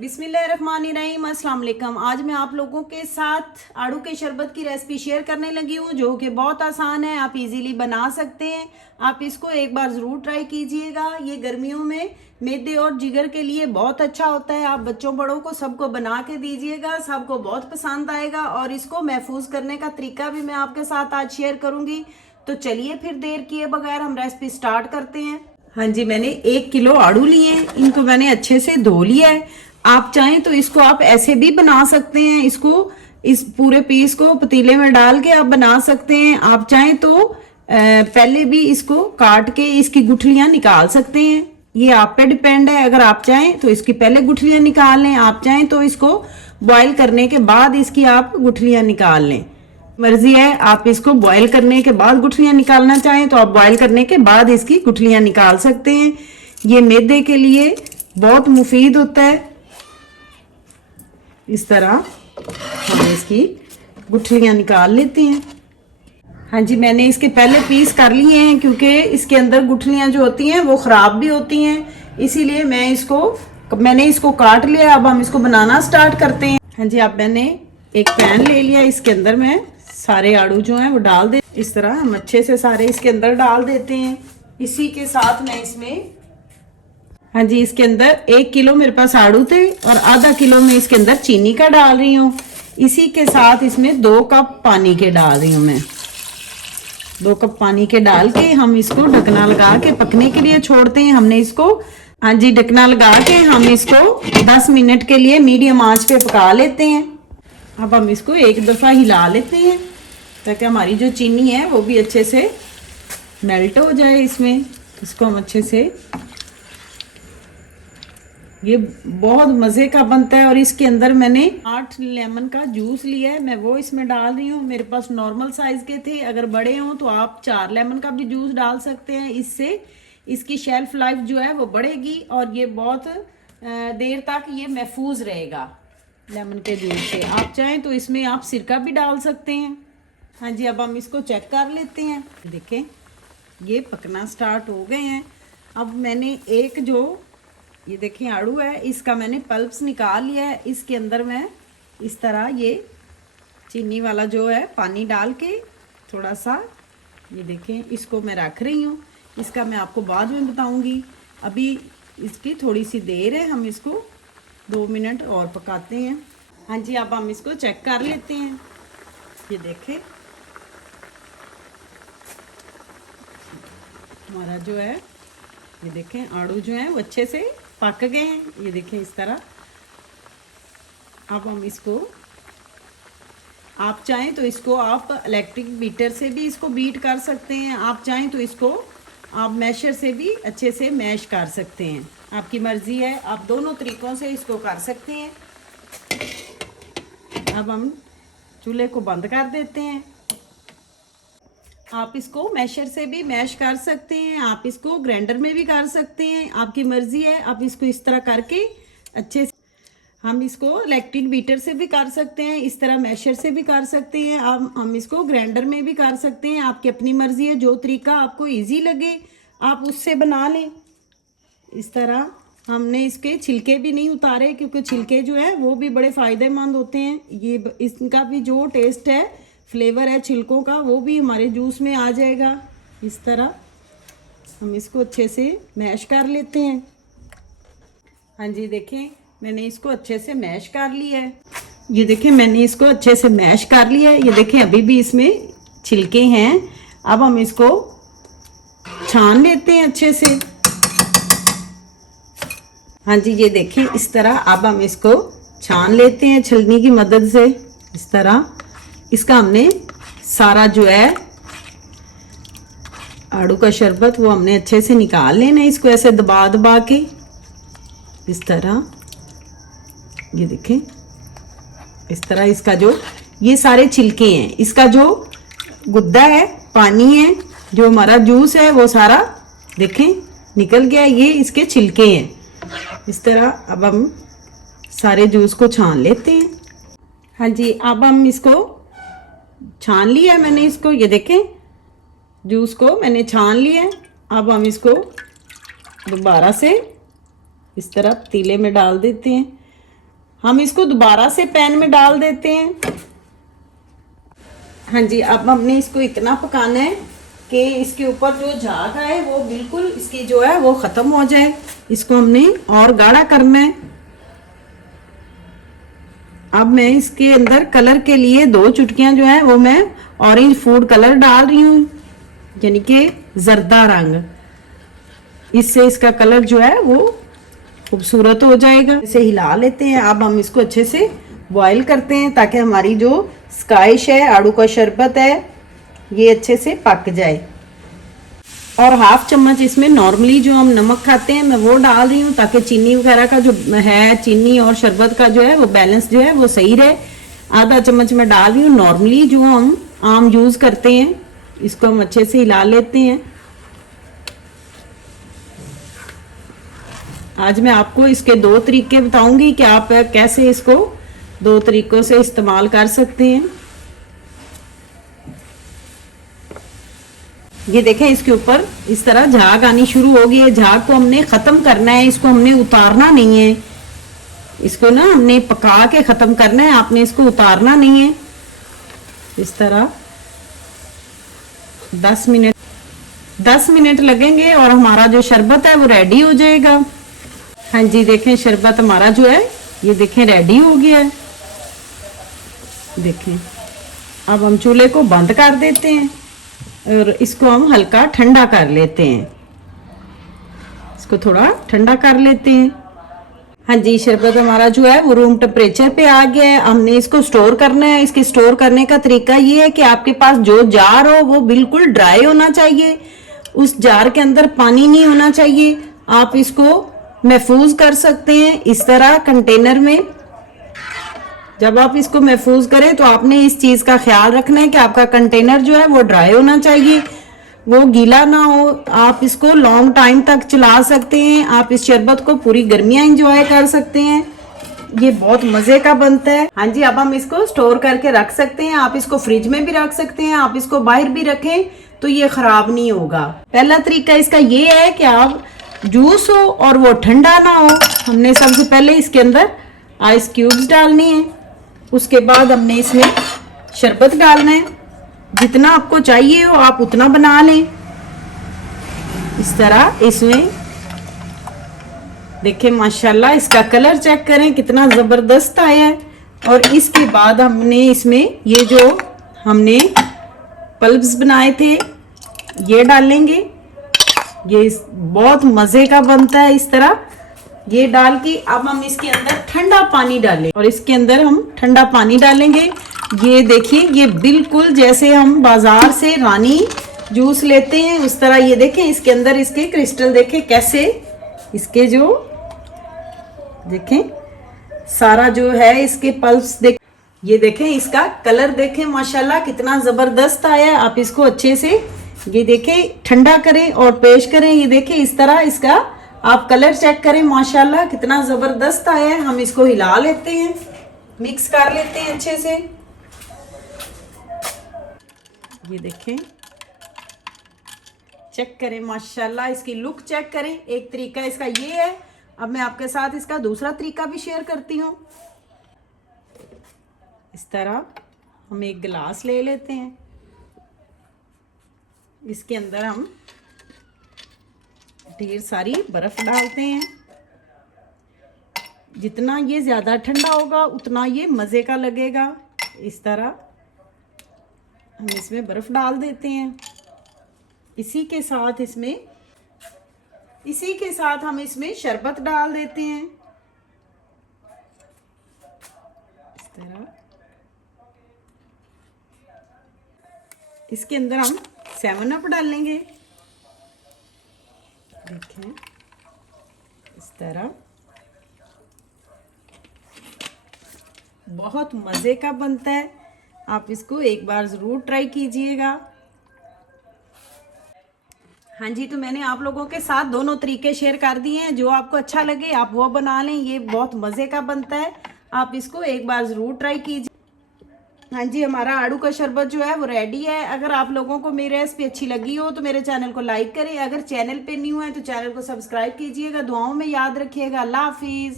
बिस्मिल्लाहिर्रहमानिर्रहीम, अस्सलाम वालेकुम। आज मैं आप लोगों के साथ आड़ू के शरबत की रेसिपी शेयर करने लगी हूँ, जो कि बहुत आसान है। आप इजीली बना सकते हैं। आप इसको एक बार ज़रूर ट्राई कीजिएगा। ये गर्मियों में मैदे और जिगर के लिए बहुत अच्छा होता है। आप बच्चों बड़ों को सबको बना के दीजिएगा, सबको बहुत पसंद आएगा। और इसको महफूज करने का तरीका भी मैं आपके साथ आज शेयर करूँगी। तो चलिए फिर देर किए बगैर हम रेसिपी स्टार्ट करते हैं। हाँ जी, मैंने 1 किलो आड़ू लिए हैं। इनको मैंने अच्छे से धो लिया है। आप चाहें तो इसको आप ऐसे भी बना सकते हैं। इसको इस पूरे पीस को पतीले में डाल के आप बना सकते हैं। आप चाहें तो पहले भी इसको काट के इसकी गुठलियां निकाल सकते हैं। ये आप पे डिपेंड है। अगर आप चाहें तो इसकी पहले गुठलियां निकाल लें, आप चाहें तो इसको बॉईल करने के बाद इसकी आप गुठलियां निकाल लें। मर्जी है, आप इसको बॉईल करने के बाद गुठलियां निकालना चाहें तो आप बॉईल करने के बाद इसकी गुठलियां निकाल सकते हैं। ये मैदे के लिए बहुत मुफीद होता है। इस तरह हम इसकी गुठलियां निकाल लेते हैं। हाँ जी, मैंने इसके पहले पीस कर लिए हैं, क्योंकि इसके अंदर गुठलियां जो होती हैं वो ख़राब भी होती हैं। इसीलिए मैंने इसको काट लिया। अब हम इसको बनाना स्टार्ट करते हैं। हाँ जी, अब मैंने एक पैन ले लिया। इसके अंदर मैं सारे आड़ू जो हैं वो डाल दे। इस तरह हम अच्छे से सारे इसके अंदर डाल देते हैं। इसी के साथ मैं इसमें, हाँ जी, इसके अंदर 1 किलो मेरे पास आड़ू थे और आधा किलो में इसके अंदर चीनी का डाल रही हूँ। इसी के साथ इसमें 2 कप पानी के डाल रही हूँ मैं। 2 कप पानी के डाल के हम इसको ढकना लगा के पकने के लिए छोड़ते हैं। हमने इसको, हाँ जी, ढकना लगा के हम इसको 10 मिनट के लिए मीडियम आंच पे पका लेते हैं। अब हम इसको एक दफ़ा हिला लेते हैं ताकि हमारी जो चीनी है वो भी अच्छे से मेल्ट हो जाए इसमें। इसको हम अच्छे से, ये बहुत मज़े का बनता है। और इसके अंदर मैंने 8 लेमन का जूस लिया है, मैं वो इसमें डाल रही हूँ। मेरे पास नॉर्मल साइज़ के थे। अगर बड़े हों तो आप 4 लेमन का भी जूस डाल सकते हैं। इससे इसकी शेल्फ लाइफ जो है वो बढ़ेगी और ये बहुत देर तक ये महफूज रहेगा लेमन के जूस से। आप चाहें तो इसमें आप सिरका भी डाल सकते हैं। हाँ जी, अब हम इसको चेक कर लेते हैं। देखें, ये पकना स्टार्ट हो गए हैं। अब मैंने ये देखें आड़ू है, इसका मैंने पल्प्स निकाल लिया है। इसके अंदर मैं इस तरह ये चीनी वाला जो है पानी डाल के थोड़ा सा, ये देखें, इसको मैं रख रही हूँ। इसका मैं आपको बाद में बताऊँगी। अभी इसकी थोड़ी सी देर है, हम इसको 2 मिनट और पकाते हैं। हाँ जी, अब हम इसको चेक कर लेते हैं। ये देखें, हमारा जो है, ये देखें आड़ू जो है वो अच्छे से पक गए हैं। ये देखें इस तरह। अब हम इसको, आप चाहें तो इसको आप इलेक्ट्रिक बीटर से भी इसको बीट कर सकते हैं। आप चाहें तो इसको आप मैशर से भी अच्छे से मैश कर सकते हैं। आपकी मर्ज़ी है, आप दोनों तरीक़ों से इसको कर सकते हैं। अब हम चूल्हे को बंद कर देते हैं। आप इसको मैशर से भी मैश कर सकते हैं, आप इसको ग्राइंडर में भी कर सकते हैं, आपकी मर्ज़ी है। आप इसको इस तरह करके अच्छे से, हम इसको इलेक्ट्रिक बीटर से भी कर सकते हैं, इस तरह मैशर से भी कर सकते हैं। हम इसको ग्राइंडर में भी कर सकते हैं। आपकी अपनी मर्ज़ी है, जो तरीका आपको इजी लगे आप उससे बना लें। इस तरह हमने इसके छिलके भी नहीं उतारे, क्योंकि छिलके जो है वो भी बड़े फ़ायदेमंद होते हैं। ये इसका भी जो टेस्ट है, फ्लेवर है छिलकों का, वो भी हमारे जूस में आ जाएगा। इस तरह हम इसको अच्छे से मैश कर लेते हैं। हाँ जी, देखें, मैंने इसको अच्छे से मैश कर लिया है। ये देखें, मैंने इसको अच्छे से मैश कर लिया है। ये देखें, अभी भी इसमें छिलके हैं। अब हम इसको छान लेते हैं अच्छे से। हाँ जी, ये देखें इस तरह। अब हम इसको छान लेते हैं छलनी की मदद से। इस तरह इसका हमने सारा जो है आड़ू का शरबत वो हमने अच्छे से निकाल लेना है। इसको ऐसे दबा दबा के इस तरह, ये देखें इस तरह। इसका जो ये सारे छिलके हैं, इसका जो गुद्दा है, पानी है, जो हमारा जूस है वो सारा देखें निकल गया। ये इसके छिलके हैं। इस तरह अब हम सारे जूस को छान लेते हैं। हाँ जी, अब हम इसको छान लिया है मैंने इसको। ये देखें, जूस को मैंने छान लिया है। अब हम इसको दोबारा से इस तरह पतीले में डाल देते हैं। हम इसको दोबारा से पैन में डाल देते हैं। हाँ जी, अब हमने इसको इतना पकाना है कि इसके ऊपर जो झाग है वो बिल्कुल इसकी जो है वो ख़त्म हो जाए। इसको हमने और गाढ़ा करना है। अब मैं इसके अंदर कलर के लिए 2 चुटकियां जो है वो मैं ऑरेंज फूड कलर डाल रही हूँ, यानी कि जर्दा रंग। इससे इसका कलर जो है वो खूबसूरत हो जाएगा। इसे हिला लेते हैं। अब हम इसको अच्छे से बॉईल करते हैं ताकि हमारी जो स्काइश है, आड़ू का शरबत है, ये अच्छे से पक जाए। और हाफ चम्मच इसमें नॉर्मली जो हम नमक खाते हैं मैं वो डाल रही हूँ ताकि चीनी वगैरह का जो है, चीनी और शरबत का जो है वो बैलेंस जो है वो सही रहे। आधा चम्मच मैं डाल रही हूँ नॉर्मली जो हम आम यूज़ करते हैं। इसको हम अच्छे से हिला लेते हैं। आज मैं आपको इसके 2 तरीके बताऊंगी कि आप कैसे इसको 2 तरीकों से इस्तेमाल कर सकते हैं। ये देखें, इसके ऊपर इस तरह झाग आनी शुरू हो गई है। झाग को हमने ख़त्म करना है, इसको हमने उतारना नहीं है। इसको ना हमने पका के ख़त्म करना है, आपने इसको उतारना नहीं है। इस तरह 10 मिनट लगेंगे और हमारा जो शरबत है वो रेडी हो जाएगा। हाँ जी, देखें शरबत हमारा जो है ये देखें रेडी हो गया है। देखें, अब हम चूल्हे को बंद कर देते हैं और इसको हम हल्का ठंडा कर लेते हैं। इसको थोड़ा ठंडा कर लेते हैं। हाँ जी, शरबत हमारा जो है वो रूम टेम्परेचर पे आ गया है। हमने इसको स्टोर करना है। इसके स्टोर करने का तरीका ये है कि आपके पास जो जार हो वो बिल्कुल ड्राई होना चाहिए। उस जार के अंदर पानी नहीं होना चाहिए। आप इसको महफूज कर सकते हैं इस तरह कंटेनर में। जब आप इसको महफूज करें तो आपने इस चीज़ का ख्याल रखना है कि आपका कंटेनर जो है वो ड्राई होना चाहिए, वो गीला ना हो। आप इसको लॉन्ग टाइम तक चला सकते हैं। आप इस शरबत को पूरी गर्मियाँ इंजॉय कर सकते हैं। ये बहुत मज़े का बनता है। हाँ जी, अब हम इसको स्टोर करके रख सकते हैं। आप इसको फ्रिज में भी रख सकते हैं, आप इसको बाहर भी रखें तो ये ख़राब नहीं होगा। पहला तरीका इसका ये है कि आप जूस हो और वो ठंडा ना हो। हमने सबसे पहले इसके अंदर आइस क्यूब्स डालनी है। उसके बाद हमने इसमें शरबत डालना है। जितना आपको चाहिए हो आप उतना बना लें। इस तरह इसमें देखिए माशाल्लाह इसका कलर चेक करें कितना ज़बरदस्त आया है। और इसके बाद हमने इसमें ये जो हमने पल्प्स बनाए थे ये डालेंगे। ये बहुत मज़े का बनता है। इस तरह ये डाल के अब हम इसके अंदर ठंडा पानी डालें और इसके अंदर हम ठंडा पानी डालेंगे। ये देखिए, ये बिल्कुल जैसे हम बाजार से रानी जूस लेते हैं उस तरह। ये देखें इसके अंदर इसके क्रिस्टल देखें कैसे, इसके जो देखें सारा जो है इसके पल्प्स देख। ये देखें इसका कलर देखें माशाल्लाह कितना ज़बरदस्त आया है। आप इसको अच्छे से ये देखें ठंडा करें और पेश करें। ये देखें इस तरह इसका आप कलर चेक करें माशाल्लाह कितना ज़बरदस्त आया है। हम इसको हिला लेते हैं, मिक्स कर लेते हैं अच्छे से। ये देखें, चेक करें माशाल्लाह इसकी लुक चेक करें। एक तरीका इसका ये है। अब मैं आपके साथ इसका दूसरा तरीका भी शेयर करती हूँ। इस तरह हम एक गिलास ले लेते हैं। इसके अंदर हम ढेर सारी बर्फ डालते हैं। जितना ये ज़्यादा ठंडा होगा उतना ये मज़े का लगेगा। इस तरह हम इसमें बर्फ़ डाल देते हैं। इसी के साथ हम इसमें शरबत डाल देते हैं। इस तरह इसके अंदर हम 7 अप डालेंगे। देखें इस तरह बहुत मज़े का बनता है। आप इसको एक बार ज़रूर ट्राई कीजिएगा। हाँ जी, तो मैंने आप लोगों के साथ दोनों तरीके शेयर कर दिए हैं। जो आपको अच्छा लगे आप वो बना लें। ये बहुत मज़े का बनता है। आप इसको एक बार ज़रूर ट्राई कीजिए। हाँ जी, हमारा आड़ू का शरबत जो है वो रेडी है। अगर आप लोगों को मेरी रेसिपी अच्छी लगी हो तो मेरे चैनल को लाइक करें। अगर चैनल पे न्यू है तो चैनल को सब्सक्राइब कीजिएगा। दुआओं में याद रखिएगा। अल्लाह हाफिज़।